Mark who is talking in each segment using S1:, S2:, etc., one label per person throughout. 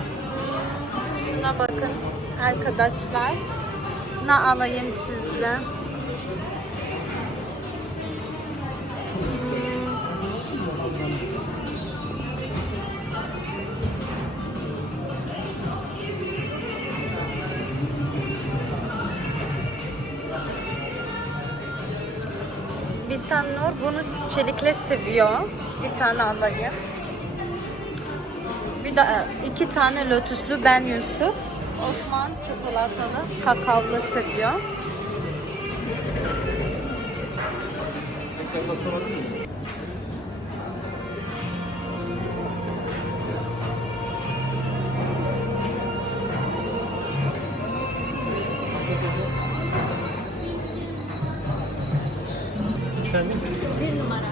S1: Şuna bakın arkadaşlar. Ne alayım sizle? Bisanur bunu çelikle seviyor. Bir tane alayım. Bir de 2 tane lotuslu ben Yusuf. Osman çikolatalı, kakaolu seviyor. Bir numara.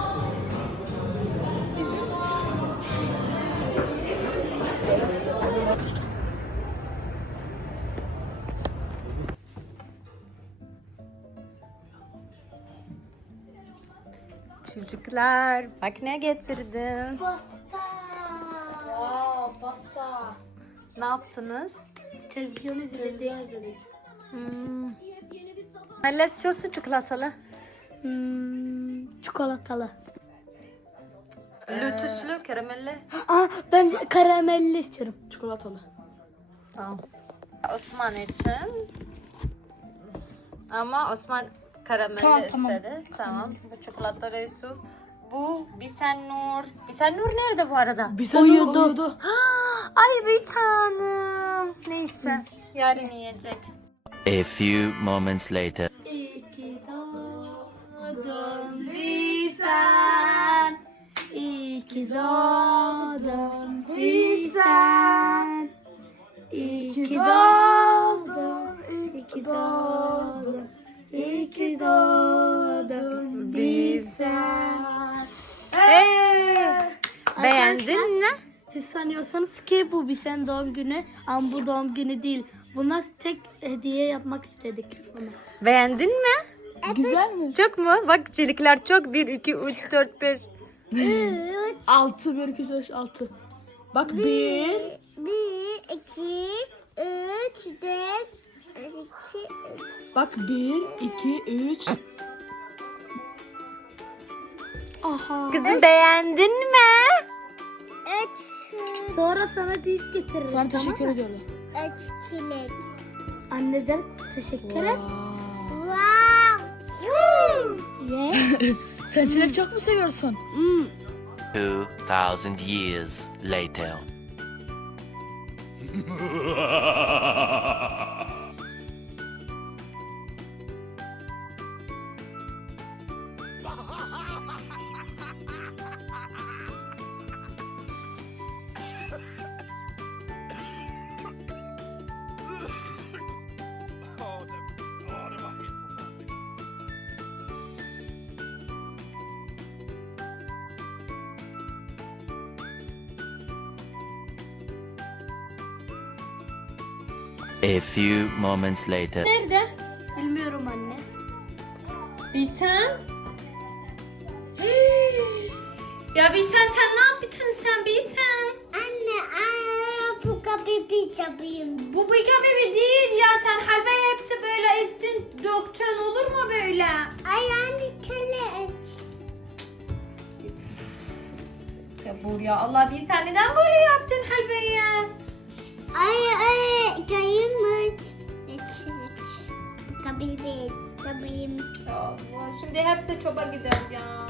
S1: Çocuklar bak ne getirdim.
S2: Wow, pasta.
S1: Ne yaptınız?
S2: Televizyon izledik.
S1: Ne istiyorsun çikolatalı?
S2: Çikolatalı.
S1: Lotuslu, karamelli.
S2: Ben karamelli istiyorum. Çikolatalı.
S1: Tamam. Osman için. Ama Osman karamelli istedi. Tamam. Bu çikolatalı Yusuf. Bu Bisanur. Bisanur nerede bu arada?
S2: Uyudu.
S1: Ay bir tanem. Neyse. Yarın yiyecek.
S3: A few moments later.
S2: İyi ki doğdun Bisan. İyi ki doğdun Bisan. İyi ki doğdun. İyi ki doğdun. İyi ki doğdun Bisan.
S1: Beğendin mi?
S2: Siz sanıyorsanız ki bu Bisan doğum günü ama bu doğum günü değil. Buna tek hediye yapmak istedik ona.
S1: Beğendin mi?
S2: Güzel mi?
S1: Çok mu? Bak çelikler çok. 1, 2, 3, 4, 5.
S2: 6, 1, 2, 3, 6. Bak 1.
S4: 1, 2, 3, 4, 2,
S2: Bak 1, 2, 3. Aha.
S1: Kızım beğendin mi?
S4: 3,
S2: Sonra sana büyük getiririz. Sana teşekkür ediyorlar.
S4: 3 çilek.
S2: Anneden teşekkür et.
S4: Wow.
S2: Sen çilek çok mu seviyorsun?
S3: 2000 years later. A few moments later.
S1: Nerede?
S2: Bilmiyorum anne.
S1: Bilsen. Ya Bilsen sen ne yaptın sen Bilsen?
S4: Anne, bu kapıyı yapayım.
S1: Bu bıyıka bebi değil ya sen halvayı hepsi böyle ezdin döktün olur mu böyle?
S4: Ayağını kele et.
S1: Sabur ya Allah Bilsen neden böyle yaptın halvayı?
S4: Ay, kaymış. Bu kapıyı yapayım.
S1: Allah şimdi hepsi çoba gider ya.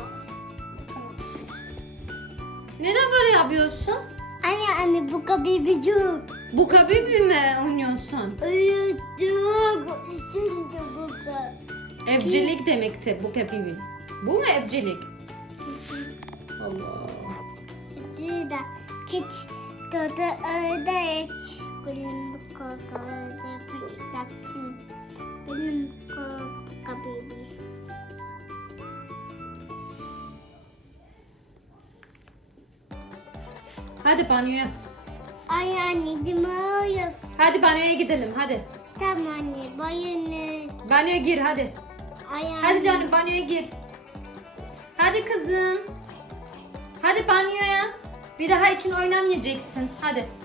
S1: Neden böyle yapıyorsun?
S4: Anne, bu kapıyı çok.
S1: Bu kabibi mi oynuyorsun?
S4: Uyuduk. Şimdi bu kapı.
S1: Evcilik demektir bu kabibi. Bu mu evcilik? Allah.
S4: Şurada kiç dodu öyle et. Benim bu kapıda bir taksın. Benim bu kapıyı.
S1: Hadi banyoya.
S4: Ay anneciğim yok.
S1: Hadi banyoya gidelim hadi.
S4: Tamam anne bayını.
S1: Banyoya gir hadi.
S4: Ay anne.
S1: Hadi canım banyoya gir. Hadi kızım. Hadi banyoya. Bir daha için oynamayacaksın. Hadi.